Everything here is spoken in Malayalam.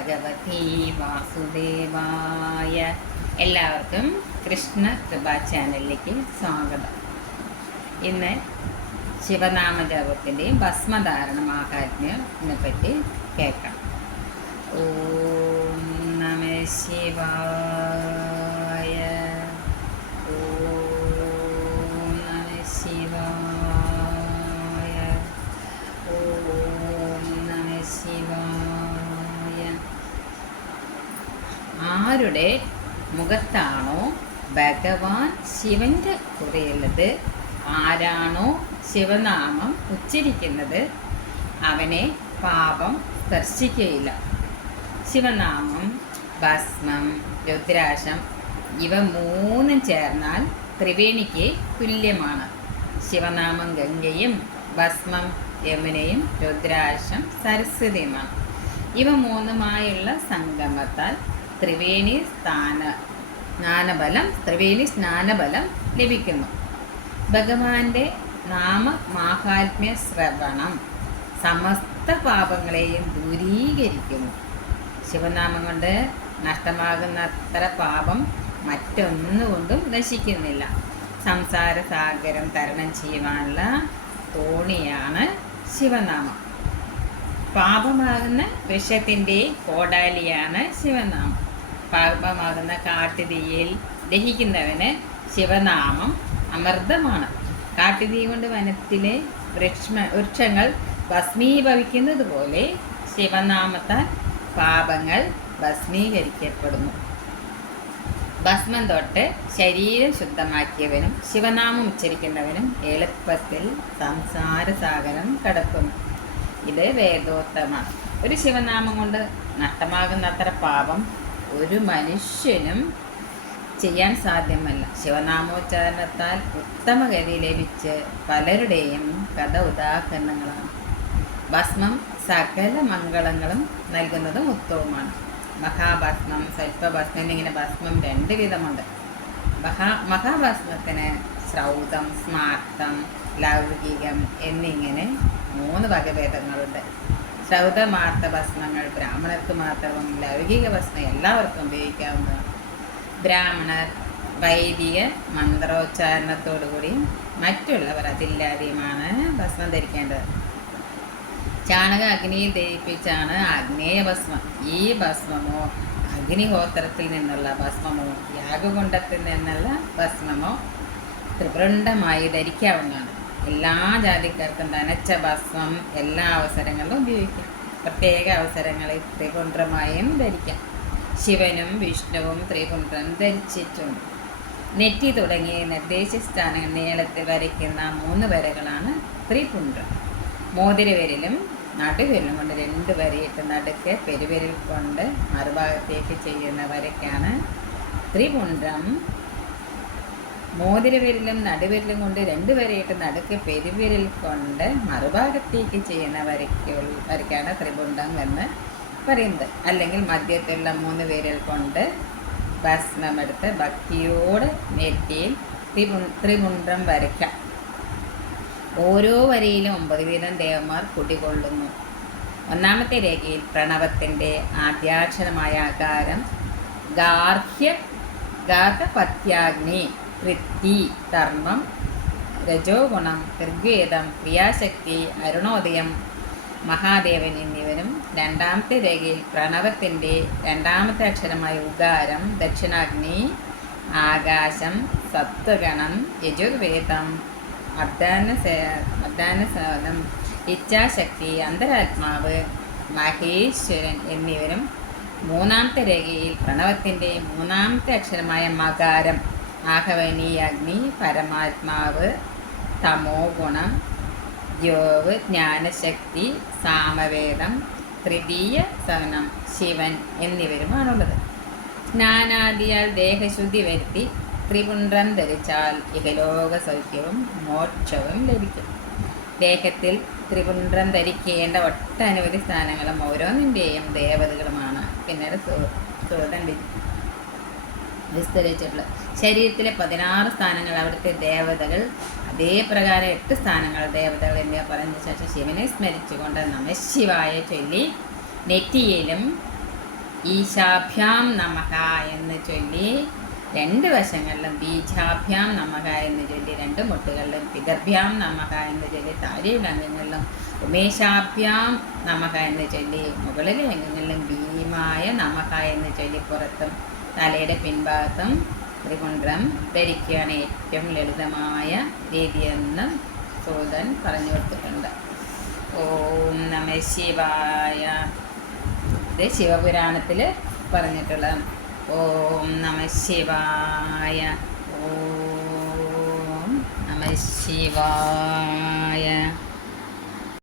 ഭഗവതി വാസുദേവായ എല്ലാവർക്കും കൃഷ്ണ കൃപ ചാനലിലേക്ക് സ്വാഗതം. ഇന്ന് ശിവനാമജപത്തിന്റെയും ഭസ്മധാരണ മാഹാത്മ്യത്തിനെ പറ്റി കേൾക്കാം. ഓം നമ ശിവായ ആരുടെ മുഖത്താണോ ഭഗവാൻ ശിവന്റെ കുറയുള്ളത് ആരാണോ ശിവനാമം ഉച്ചരിക്കുന്നത്? അവനെ പാപം സ്പർശിക്കുകയില്ല ശിവനാമം ഭസ്മം രുദ്രാശം ഇവ മൂന്നും ചേർന്നാൽ ത്രിവേണിക്ക് തുല്യമാണ്. ശിവനാമം ഗംഗയും ഭസ്മം യമുനയും രുദ്രാശം സരസ്വതിയുമാണ്. ഇവ മൂന്നുമായുള്ള സംഗമത്താൽ ത്രിവേണി സ്ഥാന സ്നാനബലം ത്രിവേണി സ്നാനബലം ലഭിക്കുന്നു. ഭഗവാന്റെ നാമ മാഹാത്മ്യ ശ്രവണം സമസ്ത പാപങ്ങളെയും ദൂരീകരിക്കുന്നു. ശിവനാമം കൊണ്ട് നഷ്ടമാകുന്നത്ര പാപം മറ്റൊന്നുകൊണ്ടും നശിക്കുന്നില്ല. സംസാര സാഗരം തരണം ചെയ്യുവാനുള്ള തോണിയാണ് ശിവനാമം. പാപമാകുന്ന വിഷത്തിന്റെ കോടാലിയാണ് ശിവനാമം. പാപമാകുന്ന കാട്ടുതീയിൽ ദഹിക്കുന്നവന് ശിവനാമം അമൃതമാണ്. കാട്ടുതീ കൊണ്ട് വനത്തിലെ വൃക്ഷ വൃക്ഷങ്ങൾ ഭസ്മീഭവിക്കുന്നത് പോലെ ശിവനാമത്താൽ പാപങ്ങൾ ഭസ്മീകരിക്കപ്പെടുന്നു. ഭസ്മം തൊട്ട് ശരീരം ശുദ്ധമാക്കിയവനും ശിവനാമം ഉച്ചരിക്കുന്നവനും എളുപ്പത്തിൽ സംസാരസാഗരം കടക്കുന്നു. ഇത് വേദോത്തമാണ് ഒരു ശിവനാമം കൊണ്ട് നഷ്ടമാകുന്നത്ര പാപം ഒരു മനുഷ്യനും ചെയ്യാൻ സാധ്യമല്ല. ശിവനാമോച്ചാരണത്താൽ ഉത്തമഗതി ലഭിച്ച് പലരുടെയും കഥ ഉദാഹരണങ്ങളാണ്. ഭസ്മം സകല മംഗളങ്ങളും നൽകുന്നതും ഉത്തമമാണ്. മഹാഭസ്മം സ്വൽപ്പഭസ്മം എന്നിങ്ങനെ ഭസ്മം രണ്ട് വിധമുണ്ട്. മഹാ മഹാഭസ്മത്തിന് ശ്രൗതം സ്മാർത്ഥം ലൗകികം എന്നിങ്ങനെ മൂന്ന് വകഭേദങ്ങളുണ്ട്. ശ്രൗതമാർത്ത ഭസ്മങ്ങൾ ബ്രാഹ്മണർക്ക് മാത്രവും ലൗകിക ഭസ്മം എല്ലാവർക്കും ഉപയോഗിക്കാവുന്നതാണ് ബ്രാഹ്മണർ വൈദിക മന്ത്രോച്ചാരണത്തോടുകൂടി മറ്റുള്ളവർ അതില്ലാതെയുമാണ് ഭസ്മം ധരിക്കേണ്ടത്. ചാണക അഗ്നിയിൽ ദഹിപ്പിച്ചാണ് അഗ്നേയ ഭസ്മം. ഈ ഭസ്മമോ അഗ്നിഹോത്രത്തിൽ നിന്നുള്ള ഭസ്മമോ യാഗകുണ്ടത്തിൽ നിന്നുള്ള ഭസ്മമോ ത്രിപുരണ്ടമായി ധരിക്കാവുന്നതാണ്. എല്ലാ ജാതിക്കാർക്കും നനച്ച ഭസ്മം എല്ലാ അവസരങ്ങളിലും ഉപയോഗിക്കാം. പ്രത്യേക അവസരങ്ങളിൽ ത്രിപുണ്ഡമായും ധരിക്കാം. ശിവനും വിഷ്ണുവും ത്രിപുണ്ഡം ധരിച്ചിട്ടുണ്ട്. നെറ്റി തുടങ്ങിയ നിർദ്ദേശ സ്ഥാനങ്ങൾ നീളത്തിൽ വരയ്ക്കുന്ന മൂന്ന് വരകളാണ് ത്രിപുണ്ഡം മോതിരവരിലും നടുവിരലും കൊണ്ട് രണ്ട് വരയിട്ട് നടുക്ക് പെരുവിരൽ കൊണ്ട് മറുഭാഗത്തേക്ക് ചെയ്യുന്ന വരയ്ക്കാണ് ത്രിപുണ്ഡം മോതിരവിരലും നടുവിരലും കൊണ്ട് രണ്ട് വരയിട്ട് നടുക്ക് പെരുവിരൽ കൊണ്ട് മറുഭാഗത്തേക്ക് ചെയ്യുന്ന വരയ്ക്ക് വരയ്ക്കാണ് ത്രിപുണ്ടം എന്ന് പറയുന്നത്. അല്ലെങ്കിൽ മധ്യത്തിലുള്ള മൂന്ന് വിരൽ കൊണ്ട് ഭസ്മെടുത്ത് ഭക്തിയോട് നെറ്റിയിൽ ത്രിപു ത്രിപുണ്ടം വരയ്ക്കാം. ഓരോ വരയിലും ഒമ്പത് വീതം ദേവന്മാർ കുടികൊള്ളുന്നു ഒന്നാമത്തെ രേഖയിൽ പ്രണവത്തിന്റെ ആദ്യാക്ഷരമായ ആകാരം ഗാർഹ്യ ഗാതപത്യാഗ്നി പൃഥ്വി ധർമ്മം രജോ ഗുണം ഋഗ്വേദം ക്രിയാശക്തി അരുണോദയം മഹാദേവൻ എന്നിവരും രണ്ടാമത്തെ രേഖയിൽ പ്രണവത്തിന്റെ രണ്ടാമത്തെ അക്ഷരമായ ഉകാരം ദക്ഷിണാഗ്നി ആകാശം സത്വഗണം യജുർവേദം അബ്ദാന സേവനം ഇച്ഛാശക്തി അന്തരാത്മാവ് മഹേശ്വരൻ എന്നിവരും മൂന്നാമത്തെ രേഖയിൽ പ്രണവത്തിന്റെ മൂന്നാമത്തെ അക്ഷരമായ മകാരം ആഹവനി അഗ്നി പരമാത്മാവ് തമോ ഗുണം യോവ് ജ്ഞാനശക്തി സാമവേദം തൃതീയ സവനം ശിവൻ എന്നിവരുമാണുള്ളത് സ്നാനാദിയാൽ ദേഹശുദ്ധി വരുത്തി ത്രിപുണ്ട്രം ധരിച്ചാൽ ഇഹലോക സൗഖ്യവും മോക്ഷവും ലഭിക്കും. ദേഹത്തിൽ ത്രിപുണ്ട്രം ധരിക്കേണ്ട ഒട്ടനവധി സ്ഥാനങ്ങളും ഓരോന്നിന്റെയും ദേവതകളുമാണ്. പിന്നീട് സൂതൻ വിസ്തരിച്ചിട്ടുള്ളത്. ശരീരത്തിലെ പതിനാറ് സ്ഥാനങ്ങൾ അവിടുത്തെ ദേവതകൾ അതേപ്രകാരം എട്ട് സ്ഥാനങ്ങൾ ദേവതകൾ എന്നിവ പറഞ്ഞ ശേഷം ശിവനെ സ്മരിച്ചുകൊണ്ട് നമശിവായ ചൊല്ലി നെറ്റിയിലും ഈശാഭ്യാം നമഹ എന്ന് ചൊല്ലി രണ്ട് വശങ്ങളിലും ബീജാഭ്യാം നമക എന്ന് ചൊല്ലി രണ്ട് മുട്ടുകളിലും പിതർഭ്യാം നമക എന്ന് ചൊല്ലി താഴെയുള്ള അംഗങ്ങളിലും ഉമേശാഭ്യാം നമക എന്ന് ചൊല്ലി മുകളിലെ അംഗങ്ങളിലും ഭീമായ നമക എന്ന് ചൊല്ലി പുറത്തും തലയുടെ പിൻഭാഗത്തും ത്രികുണ്ഡം ധരിക്കുകയാണ് ഏറ്റവും ലളിതമായ രീതിയെന്ന് സൂതൻ പറഞ്ഞു കൊടുത്തിട്ടുണ്ട്. ഓം നമ ശിവായ. ഇത് ശിവപുരാണത്തിൽ പറഞ്ഞിട്ടുള്ള ഓം നമ ശിവായ. ഓം നമ ശിവായ.